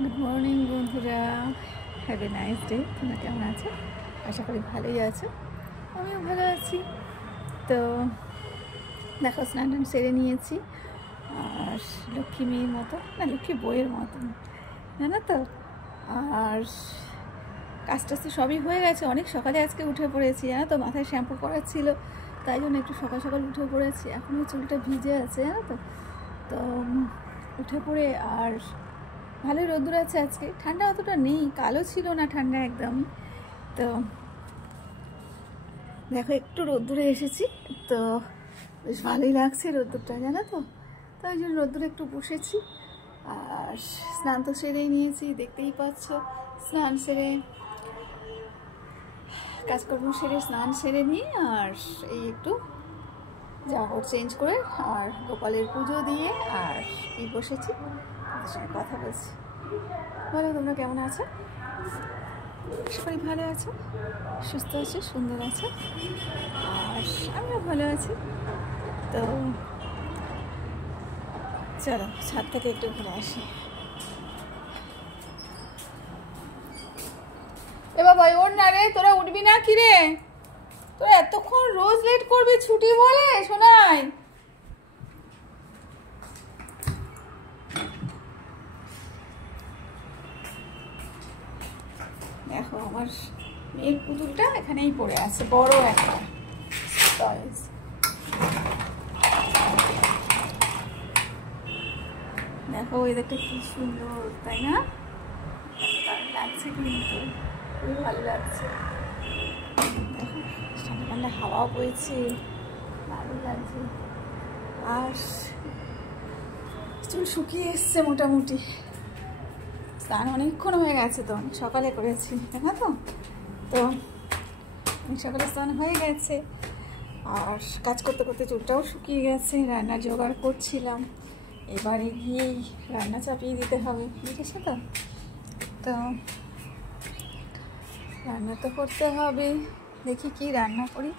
Good morning বন্ধুরা, have a nice day. তোমরা কেমন আছো? আশা করি ভালোই আছো, আমিও ভালো আছি। তো দেখো, স্নান টান সেরে নিয়েছি, আর লক্ষ্মী মেয়ের মতো না, লক্ষ্মী বইয়ের মতন, জানো তো। আর কাজ টাজ তো সবই হয়ে গেছে, অনেক সকালে আজকে উঠে পড়েছি, জানো তো। মাথায় শ্যাম্পু করার ছিল, তাই জন্য একটু সকাল সকাল উঠে পড়েছি। এখনও চুলটা ভিজে আছে, জানো তো। তো উঠে পড়ে, আর ভালোই রোদ্দুর আছে আজকে, ঠান্ডা অতটা নেই, কালো ছিল না ঠান্ডা একদমই। তো দেখো, একটু রোদ্দুরে এসেছি, তো বেশ ভালোই লাগছে রোদ্দুরটা, জানো তো। তো ওই জন্য রোদ্দুরে একটু বসেছি। আর স্নান তো সেরেই নিয়েছি, দেখতেই পাচ্ছ। স্নান সেরে, কাজকর্ম সেরে, স্নান সেরে নিয়ে, আর এই একটু জামা চেঞ্জ করে, আর গোপালের পুজো দিয়ে, আর এই বসেছি, তাদের সঙ্গে কথা বলছি। বলো, তোমরা কেমন আছো? আশা করি ভালো আছো, সুস্থ আছো, সুন্দর আছো, আর আমিও ভালো আছি। তো চলো, ছাদ থেকে একটু ঘুরে আসি। এ বাবা, ওর না রে, তোরা উঠবি না কি রে? তোরা এতক্ষণ রোজ লেট করবি, ছুটি বলে শোনাই। দেখো, আমার মেয়ের পুতুলটা এখানেই পড়ে আছে, বড় একটা টয়েস। দেখো, ওয়েদারটা কি সুন্দর, তাই না? লাগছে কিন্তু, খুবই ভালো লাগছে। দেখো, ঠান্ডা ঠান্ডা হাওয়াও বইছে, ভালো লাগছে। আর চুল শুকিয়ে এসছে মোটামুটি। স্নান অনেকক্ষণ হয়ে গেছে, তো অনেক সকালে করেছি, দেখো তো। তো অনেক সকালে স্নান হয়ে গেছে, আর কাজ করতে করতে চুলটাও শুকিয়ে গেছে। রান্নার জোগাড় করছিলাম, এবারে গিয়েই রান্না চাপিয়ে দিতে হবে, বুঝেছো তো। তো রান্না তো করতে হবে, দেখি কি রান্না করি।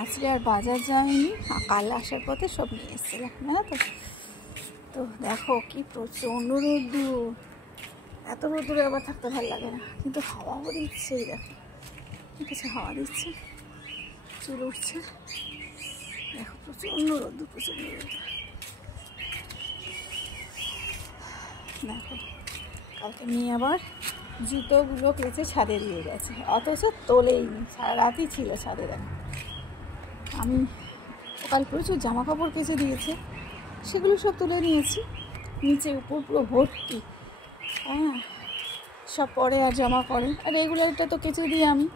আজকে আর বাজার যায়নি, কাল আসার পথে সব নিয়ে এসেছিলাম, জানো তো। তো দেখো, কি প্রচণ্ড রোদ্দুর, এত রোদ্দুরে আবার থাকতে ভালো লাগে না, কিন্তু হাওয়াও দিচ্ছে। এই দেখো, ঠিক আছে, হাওয়া দিচ্ছে, চুল উঠছে। দেখো, প্রচণ্ড রোদ্দুর, প্রচণ্ড রোদ্দুর। দেখো, কালকে নিয়ে আবার জুতোগুলো কেচে ছাদে দিয়ে গেছে, অথচ তোলেইনি, সারা রাতই ছিল ছাদে। দেখো, আমি কাল প্রচুর জামা কাপড় কেচে দিয়েছে, সেগুলো সব তুলে নিয়েছি, নিচে উপর পুরো ভর্তি। হ্যাঁ, সব পরে আর জমা করে, আর রেগুলারটা তো কেচে দিই আমি।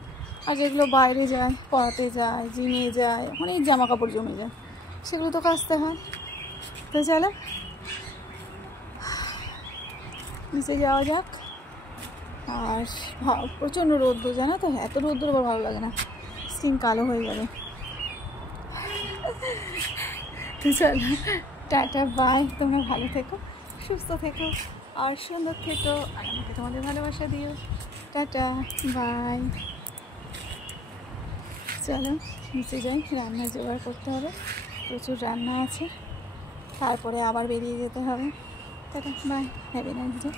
আর যেগুলো বাইরে যায়, পড়াতে যায়, জিমে যায়, অনেক জামা কাপড় জমে যায়, সেগুলো তো কাচতে হয়। তো চলো নিচে যাওয়া যাক। আর প্রচণ্ড রোদ্দুর, জানো তো, এত রোদ্দুর আবার ভালো লাগে না, স্কিন কালো হয়ে যাবে। তো চলো, টাটা, বাই। তোমরা ভালো থেকো, সুস্থ থেকো, আর সুন্দর থেকো, আর আমাকে তোমাদের ভালোবাসা দিও। Tata, bye. চলো নিচে যাই, রান্না জোগাড় করতে হবে, প্রচুর রান্না আছে, তারপরে আবার বেরিয়ে যেতে হবে। Tata, bye, have a nice day.